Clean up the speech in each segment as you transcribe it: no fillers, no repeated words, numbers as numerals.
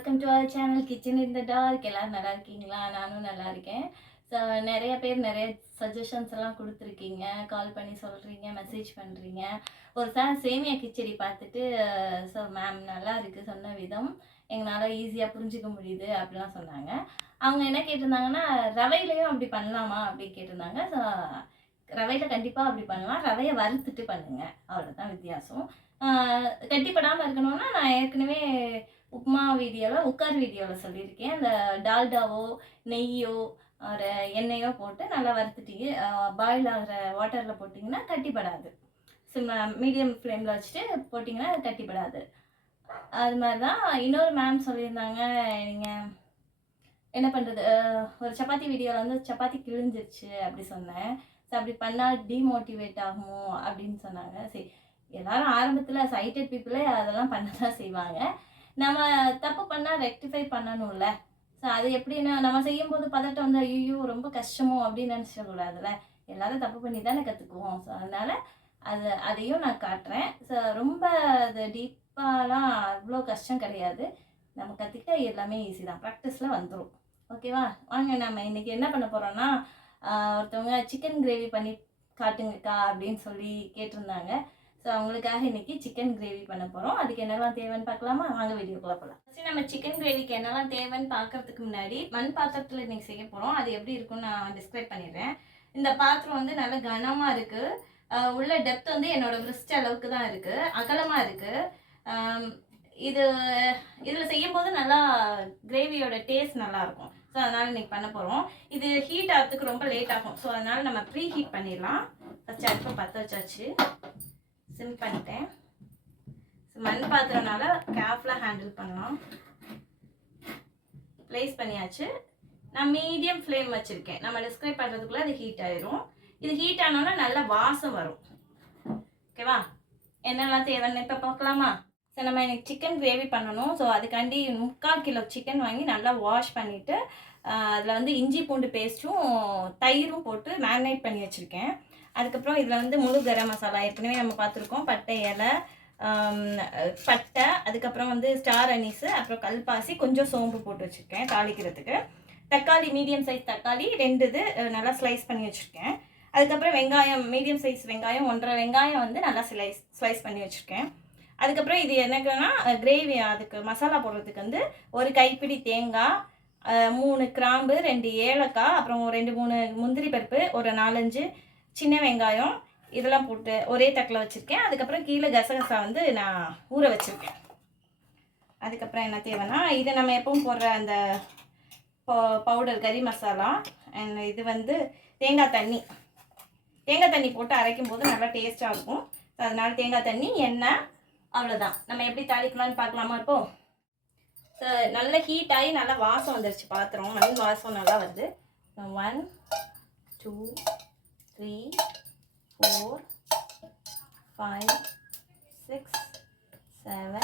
Welcome to our channel kitchen in the dark. எல்லாரும் நல்லா இருக்கீங்களா? நானும் நல்லா இருக்கேன். ஸோ நிறைய பேர் நிறைய சஜஷன்ஸ் எல்லாம் கொடுத்துருக்கீங்க, கால் பண்ணி சொல்கிறீங்க, மெசேஜ் பண்ணுறீங்க. ஒரு சேமியா கிச்சடி பார்த்துட்டு ஸோ மேம் நல்லா இருக்குது, சொன்ன விதம் எங்களால் ஈஸியாக புரிஞ்சிக்க முடியுது அப்படிலாம் சொன்னாங்க. அவங்க என்ன கேட்டிருந்தாங்கன்னா, ரவையிலையும் அப்படி பண்ணலாமா அப்படின்னு கேட்டிருந்தாங்க. ஸோ ரவையில் கண்டிப்பாக அப்படி பண்ணலாம், ரவையை வறுத்துட்டு பண்ணுங்கள், அவ்வளோதான் வித்தியாசம். கட்டிப்படாமல் இருக்கணும்னா நான் ஏற்கனவே உப்புமா வீடியோவில் உட்கார் வீடியோவில் சொல்லியிருக்கேன். அந்த டால்டாவோ நெய்யோ ஒரு எண்ணெயோ போட்டு நல்லா வறுத்துட்டு பாயில் ஆகிற வாட்டரில் போட்டிங்கன்னா கட்டிப்படாது. மீடியம் ஃப்ளேமில் வச்சுட்டு போட்டிங்கன்னா கட்டிப்படாது. அது மாதிரி தான் இன்னொரு மேம் சொல்லியிருந்தாங்க, நீங்கள் என்ன பண்ணுறது, ஒரு சப்பாத்தி வீடியோவில் வந்து சப்பாத்தி கிழிஞ்சிருச்சு அப்படி சொன்னேன். ஸோ அப்படி பண்ணால் டிமோட்டிவேட் ஆகும் அப்படின்னு சொன்னாங்க. சரி, எல்லாரும் ஆரம்பத்தில் சைட்டட் பீப்புளே அதெல்லாம் பண்ண தான் செய்வாங்க. நம்ம தப்பு பண்ணால் ரெக்டிஃபை பண்ணணும்ல. ஸோ அது எப்படின்னா, நம்ம செய்யும்போது பதட்டம் வந்து ஐயோ ரொம்ப கஷ்டமோ அப்படின்னு நினச்சிடக்கூடாதுல்ல. எல்லாரும் தப்பு பண்ணி தானே கற்றுக்குவோம். ஸோ அதனால் அதையும் நான் காட்டுறேன். ஸோ ரொம்ப அது டீப்பாலாம் அவ்வளோ கஷ்டம் கிடையாது. நம்ம கற்றுக்கிட்டா எல்லாமே ஈஸி தான், ப்ராக்டிஸில் வந்துடும். ஓகேவா? வாங்க நம்ம இன்றைக்கி என்ன பண்ண போகிறோன்னா, ஒருத்தவங்க சிக்கன் கிரேவி பண்ணி காட்டுங்கக்கா அப்படின்னு சொல்லி கேட்டிருந்தாங்க. ஸோ அவங்களுக்காக இன்றைக்கி சிக்கன் கிரேவி பண்ண போகிறோம். அதுக்கு என்னெல்லாம் தேவைன்னு பார்க்கலாமா? வாங்க வீடியோக்குள்ளே போகலாம். ஃபஸ்ட்டு நம்ம சிக்கன் கிரேவிக்கு என்னெல்லாம் தேவைன்னு பார்க்குறதுக்கு முன்னாடி மண் பாத்திரத்தில் இன்றைக்கி செய்ய போகிறோம். அது எப்படி இருக்குன்னு நான் டிஸ்கிரைப் பண்ணிடுறேன். இந்த பாத்திரம் வந்து நல்ல கனமாக இருக்குது. உள்ள டெப்த் வந்து என்னோடய விரிஸ்ட் அளவுக்கு தான் இருக்குது, அகலமாக இருக்குது. இதில் செய்யும்போது நல்லா கிரேவியோட டேஸ்ட் நல்லாயிருக்கும். ஸோ அதனால் இன்றைக்கி பண்ண போகிறோம். இது ஹீட் ஆகிறதுக்கு ரொம்ப லேட் ஆகும். ஸோ அதனால் நம்ம ப்ரீ ஹீட் பண்ணிடலாம். ஃபஸ்ட்டு அடுப்பை பற்ற வச்சாச்சு, சிம் பண்ணிட்டேன். மண் பாத்திரம்னால கேர்ஃபுல்லாக ஹேண்டில் பண்ணலாம். ப்ளேஸ் பண்ணியாச்சு. நான் மீடியம் ஃப்ளேம் வச்சுருக்கேன். நம்ம டிஸ்கிரைப் பண்ணுறதுக்குள்ளே அது ஹீட் ஆயிரும். இது ஹீட் ஆனோன்னா நல்ல வாசம் வரும். ஓகேவா? என்னெல்லாம் தேவைன்னு இப்போ பார்க்கலாமா? ஸோ நம்ம எனக்கு சிக்கன் கிரேவி பண்ணணும். ஸோ அதுக்காண்டி 3/4 கிலோ சிக்கன் வாங்கி நல்லா வாஷ் பண்ணிவிட்டு அதில் வந்து இஞ்சி பூண்டு பேஸ்ட்டும் தயிரும் போட்டு மேரினேட் பண்ணி வச்சுருக்கேன். அதுக்கப்புறம் இதில் வந்து முழு கரம் மசாலா ஏற்கனவே நம்ம பார்த்துருக்கோம், பட்டை இலை, பட்டை, அதுக்கப்புறம் வந்து ஸ்டார் அனீஸு, அப்புறம் கல்பாசி, கொஞ்சம் சோம்பு போட்டு வச்சுருக்கேன் தாளிக்கிறதுக்கு. தக்காளி மீடியம் சைஸ் தக்காளி 2 இது நல்லா ஸ்லைஸ் பண்ணி வச்சுருக்கேன். அதுக்கப்புறம் வெங்காயம் மீடியம் சைஸ் வெங்காயம் 1.5 வெங்காயம் வந்து நல்லா ஸ்லைஸ் பண்ணி வச்சுருக்கேன். அதுக்கப்புறம் இது என்னக்குன்னா கிரேவி, அதுக்கு மசாலா போடுறதுக்கு வந்து ஒரு கைப்பிடி தேங்காய், 3 கிராம்பு, 2 ஏலக்காய், அப்புறம் 2-3 முந்திரி பருப்பு, ஒரு 4-5 சின்ன வெங்காயம், இதெல்லாம் போட்டு ஒரே தட்டில் வச்சுருக்கேன். அதுக்கப்புறம் கீழே கசகசா வந்து நான் ஊற வச்சுருக்கேன். அதுக்கப்புறம் என்ன தேவைன்னா, இது நம்ம எப்பவும் போடுற அந்த பவுடர் கறி மசாலா, அண்ட் இது வந்து தேங்காய் தண்ணி போட்டு அரைக்கும் போது நல்லா டேஸ்ட்டாக இருக்கும். அதனால தேங்காய் தண்ணி, எண்ணெய், அவ்வளோதான். நம்ம எப்படி தாளிக்கலாம்னு பார்க்கலாமா? இப்போது நல்ல ஹீட் ஆகி நல்லா வாசம் வந்துருச்சு, பாத்திரம் நல்ல வாசம் நல்லா வருது. 1 2 3 4 5 6 7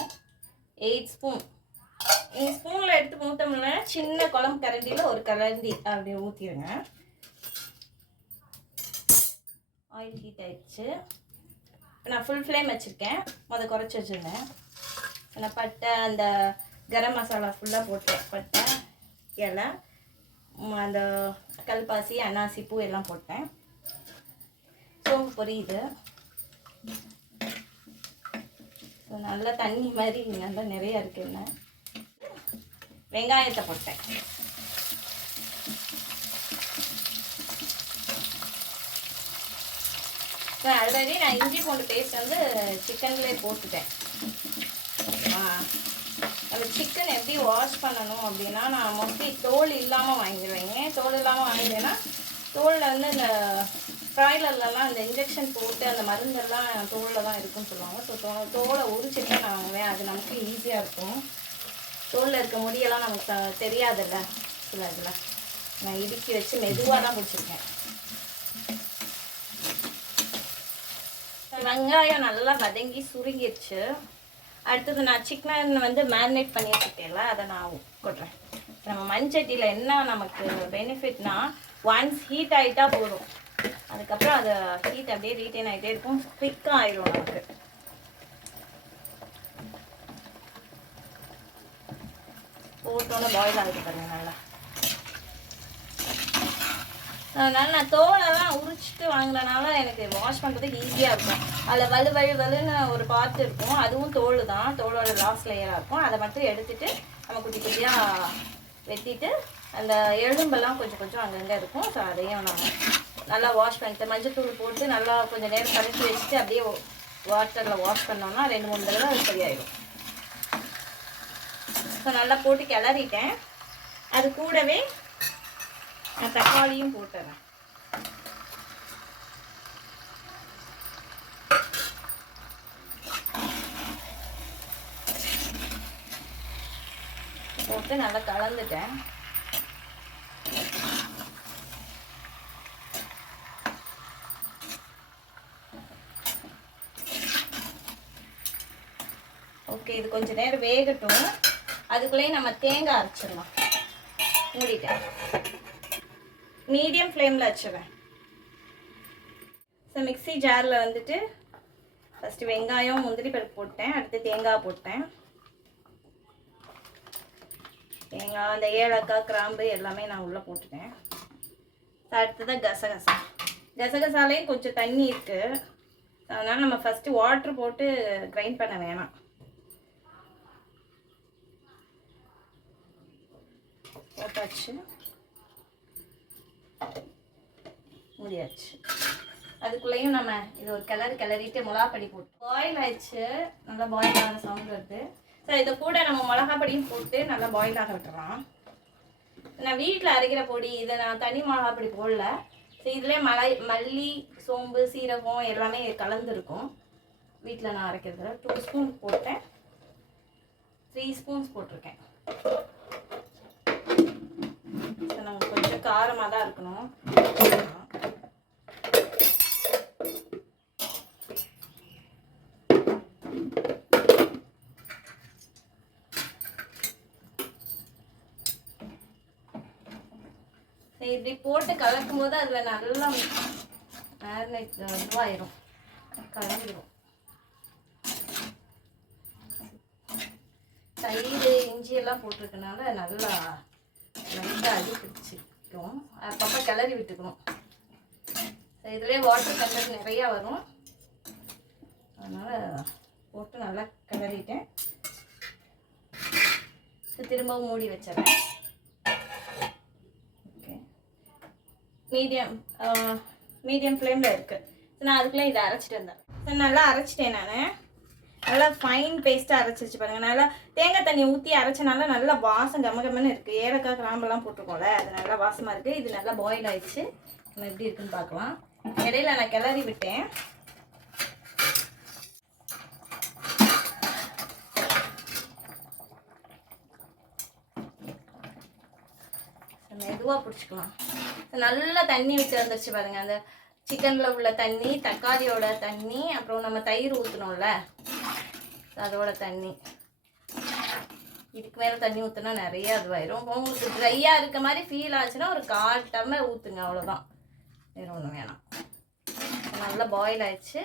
8 ஸ்பூன். இந்த ஸ்பூனில் எடுத்து ஊற்றோம்னா சின்ன குழம்பு கரண்டியில் ஒரு கரண்டி அப்படி ஊற்றிடுங்க. ஆயில் ஹீட் ஆயிடுச்சு. நான் ஃபுல் ஃப்ளேம் வச்சுருக்கேன், குறைச்சி வச்சுருந்தேன். நான் பட்டை, அந்த கரம் மசாலா ஃபுல்லாக போட்டேன். பட்டை, இலை, அந்த கல்பாசி, அன்னாசி பூ எல்லாம் போட்டேன். சோம்பு பொரியுது. நல்லா தண்ணி மாதிரி நல்லா நிறையா இருக்குது. என்ன வெங்காயத்தை போட்டேன். ஆல்ரெடி நான் இஞ்சி பூண்டு பேஸ்ட் வந்து சிக்கன்லேயே போட்டுட்டேன். நம்ம சிக்கன் எப்படி வாஷ் பண்ணணும் அப்படின்னா, நான் மோஸ்ட்லி தோல் இல்லாமல் வாங்கிடுவேங்க. தோல் இல்லாமல் வாங்கினேன்னா தோலில் வந்து இந்த ப்ராய்லர்லாம் இந்த இன்ஜெக்ஷன் போட்டு அந்த மருந்தெல்லாம் தோலில் தான் இருக்குன்னு சொல்லுவாங்க. ஸோ தோலை உரிச்சிட்டு நான் வாங்குவேன். அது நமக்கு ஈஸியாக இருக்கும். தோலில் இருக்க முடியெல்லாம் நமக்கு தெரியாதுல்ல. சில இதில் நான் இடுக்கி வச்சு மெதுவாக தான் பிடிச்சிருக்கேன். வெங்காயம் நல்லா வதங்கி சுருங்கிடுச்சு. அடுத்தது நான் சிக்கன் வந்து மேரினேட் பண்ணி வச்சுட்டேன்ல, அதை நான் கொட்டுறேன். நம்ம மண்சட்டியில் என்ன நமக்கு பெனிஃபிட்னா, ஒன்ஸ் ஹீட் ஆகிட்டா போதும், அதுக்கப்புறம் அது ஹீட் அப்படியே ரீட்டைன் ஆகிட்டே இருக்கும், குயிக்காக ஆயிடும் நமக்கு. போட்டோன்னே பாயில் ஆகுது பாருங்கள் நல்லா. அதனால் நான் தோலெல்லாம் உரிச்சிட்டு வாங்கினனால எனக்கு வாஷ் பண்ணுறதுக்கு ஈஸியாக இருக்கும். அதில் வலுன்னு ஒரு பார்ட் இருக்கும், அதுவும் தோல் தான், தோலோட லாஸ்ட் லேயராக இருக்கும். அதை மட்டும் எடுத்துகிட்டு நம்ம குட்டி குட்டியாக வெட்டிட்டு அந்த எலும்பெல்லாம் கொஞ்சம் அங்கங்கே இருக்கும். ஸோ அதையும் நம்ம நல்லா வாஷ் பண்ணிட்டு மஞ்சள் போட்டு நல்லா கொஞ்சம் நேரம் கரைச்சி வச்சுட்டு அப்படியே வாட்டரில் வாஷ் பண்ணோம்னா 2-3 தடவை அது சரியாயிடும். ஸோ நல்லா போட்டு கிளறிட்டேன். அது கூடவே நான் தக்காளியும் போட்டுறேன். போட்டு நல்லா கலந்துட்டேன். ஓகே, இது கொஞ்சம் நேரம் வேகட்டும். அதுக்குள்ளேயே நம்ம தேங்காய் அரைச்சிடலாம். மூடிட்டேன், மீடியம் ஃப்ளேமில் வச்சுருவேன். ஸோ மிக்ஸி ஜாரில் வந்துட்டு ஃபஸ்ட்டு வெங்காயம் முந்திரி பருப்பு போட்டேன், அடுத்து தேங்காய் போட்டேன். தேங்காய் அந்த ஏலக்காய் கிராம்பு எல்லாமே நான் உள்ளே போட்டுட்டேன். அடுத்ததான் கசகசாலையும் கொஞ்சம் தண்ணி இருக்குது, அதனால் நம்ம ஃபஸ்ட்டு வாட்ரு போட்டு கிரைண்ட் பண்ண வேணாம். போட்டாச்சு, முடியாச்சு. அதுக்குள்ளேயும் நம்ம இது ஒரு கிளறிட்டு மிளகாப்பொடி போட்டு பாயில் ஆயிடுச்சு. நல்லா பாயில் ஆகிற சவுண்ட் வருது. ஸோ இதை கூட நம்ம மிளகாப்பொடியும் போட்டு நல்லா பாயில் ஆக விட்டுறலாம். நான் வீட்டில் அரைக்கிற பொடி, இதை நான் தனி மிளகாப்பொடி போடல. ஸோ இதிலே மல்லி, சோம்பு, சீரகம் எல்லாமே கலந்துருக்கும். வீட்டில் நான் அரைக்கிறதுல 2 ஸ்பூன் போட்டேன், 3 ஸ்பூன்ஸ் போட்டிருக்கேன். நமக்கு கொஞ்சம் காரமாக தான் இருக்கணும். இப்படி போட்டு கலக்கும் போது அதில் நல்லா மேரினேட் இதுவாயிரும், கலந்துடும். தயிர் இஞ்சி எல்லாம் போட்டிருக்கனால நல்லா லைட்டாக அடி பிடிச்சிக்கும். அப்பப்போ கிளறி விட்டுக்கணும். இதுலேயே வாட்டர் கண்டென்ட் நிறையா வரும், அதனால் போட்டு நல்லா கிளறிட்டேன். திரும்பவும் மூடி வச்சிடறேன். ஓகே, மீடியம் ஃப்ளேமில் இருக்குது. நான் அதுக்குள்ளே இதை அரைச்சிட்டு இருந்தேன். நல்லா அரைச்சிட்டேன். நான் நல்லா ஃபைன் பேஸ்ட்டாக அரைச்சி வச்சு பாருங்கள். நல்லா தேங்காய் தண்ணி ஊற்றி அரைச்சனால நல்லா வாசம் கமகமன்னு இருக்குது. ஏலக்காய் கிராம்பெல்லாம் போட்டிருக்கோம்ல, அது நல்லா வாசமாக இருக்குது. இது நல்லா பாயில் ஆயிடுச்சு. நம்ம எப்படி இருக்குன்னு பார்க்கலாம். இடையில நான் கிளறி விட்டேன். மெதுவாக பிடிச்சிக்கலாம். நல்லா தண்ணி விட்டு வந்துருச்சு பாருங்கள். அந்த சிக்கனில் உள்ள தண்ணி, தக்காளியோட தண்ணி, அப்புறம் நம்ம தயிர் ஊற்றணும்ல அதோட தண்ணி. இதுக்கு மேலே தண்ணி ஊற்றினா நிறைய அதுவாயிரும். உங்களுக்கு ட்ரையாக இருக்க மாதிரி ஃபீல் ஆச்சுன்னா ஒரு 1/4 டம்ளர் ஊற்றுங்க, அவ்வளோதான், வேறு ஒன்றும் வேணாம். நல்லா பாயில் ஆயிடுச்சு.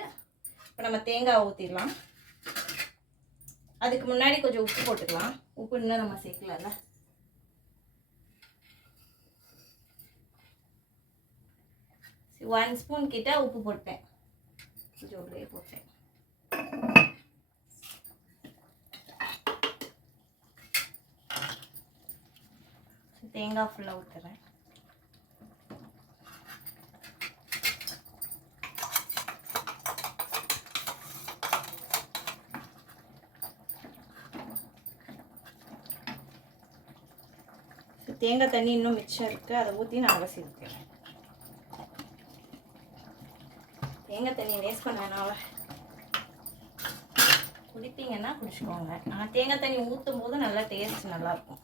இப்போ நம்ம தேங்காய் ஊற்றிடலாம். அதுக்கு முன்னாடி கொஞ்சம் உப்பு போட்டுக்கலாம். உப்பு இன்னும் நம்ம சேர்க்கலாம்ல. ஒன் ஸ்பூன் கிட்ட உப்பு போட்டேன், கொஞ்சம் உள்ளே போட்டேன். தேங்காய் ஃபுல்லாக ஊற்றுறேன். தேங்காய் தண்ணி இன்னும் மிச்சம் இருக்குது, அதை ஊற்றி நான் அலசி இருக்கேன். தேங்காய் தண்ணி வேஸ்ட் பண்ணனால குடிப்பீங்கன்னா குடிச்சுக்கோங்க. ஆனால் தேங்காய் தண்ணி ஊற்றும் போது நல்லா டேஸ்ட் நல்லாயிருக்கும்.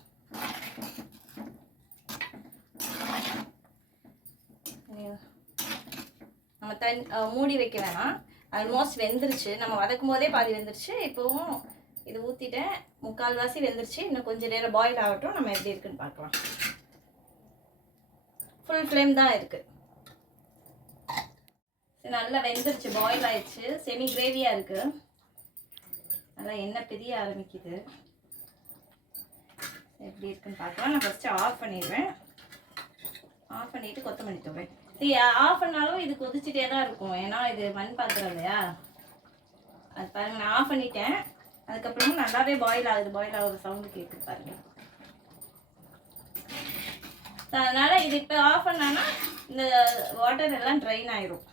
நம்ம மூடி வைக்க வேணாம், ஆல்மோஸ்ட் வெந்துருச்சு. நம்ம வதக்கும் போதே பாதி வெந்துருச்சு. இப்போவும் இது ஊற்றிட்டேன், 3/4 வாசி வெந்துருச்சு. இன்னும் கொஞ்சம் நேரம் பாயில் ஆகட்டும், நம்ம எப்படி இருக்குன்னு பார்க்கலாம். ஃபுல் ஃப்ளேம் தான் இருக்குது. நல்லா வெந்துருச்சு, பாயில் ஆயிடுச்சு. செமி கிரேவியாக இருக்குது. நல்லா எண்ணெய் பிரிய ஆரம்பிக்குது. எப்படி இருக்குன்னு பார்க்கலாம். நான் ஃபஸ்ட்டு ஆஃப் பண்ணிடுவேன். ஆஃப் பண்ணிவிட்டு கொத்தமல்லி தூவேன். ஆஃப் பண்ணாலும் இது கொதிச்சுட்டே தான் இருக்கும், ஏன்னா இது மண் பாத்திரம் இல்லையா. அது பாருங்கள், நான் ஆஃப் பண்ணிட்டேன். அதுக்கப்புறமும் நல்லாவே பாயில் ஆகுது. பாயில் ஆகுற சவுண்டு கேட்குது பாருங்க. அதனால் இது இப்போ ஆஃப் பண்ணான்னா இந்த வாட்டர் எல்லாம் ட்ரைன் ஆயிரும்.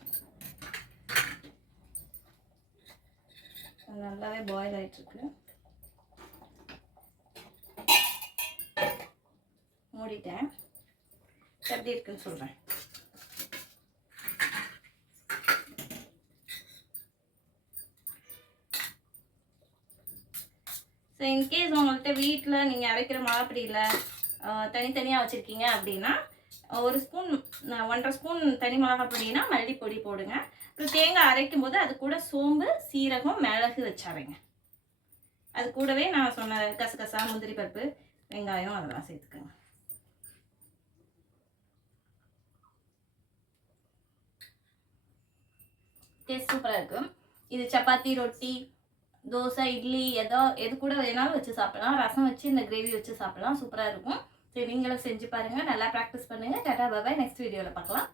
நல்லாவே பாயில் ஆகிட்டுருக்கு. மூடிட்டேன். எப்படி இருக்குன்னு சொல்கிறேன். ஸோ இன்கேஸ் உங்கள்கிட்ட வீட்டில் நீங்கள் அரைக்கிற மாப்பிடியில் தனித்தனியாக வச்சுருக்கீங்க அப்படின்னா ஒரு ஸ்பூன் 1.5 ஸ்பூன் தனி மிளகாய் பொடினா மல்லிப்பொடி போடுங்க. அப்புறம் தேங்காய் அரைக்கும் போது அது கூட சோம்பு, சீரகம், மிளகு வச்சாரைங்க. அது கூடவே நான் சொன்ன கசகசா, முந்திரி பருப்பு, வெங்காயம் அதெல்லாம் சேர்த்துக்கோங்க. டேஸ்ட் சூப்பராக இருக்கும். இது சப்பாத்தி, ரொட்டி, தோசை, இட்லி எது கூட வேணாலும் வச்சு சாப்பிடலாம். ரசம் வச்சு இந்த கிரேவி வச்சு சாப்பிடலாம். சூப்பராக இருக்கும். சரி, நீங்களும் செஞ்சு பாருங்கள். நல்லா ப்ராக்டிஸ் பண்ணுங்கள். டாடா பாய். நெக்ஸ்ட் வீடியோவில் பார்க்கலாம்.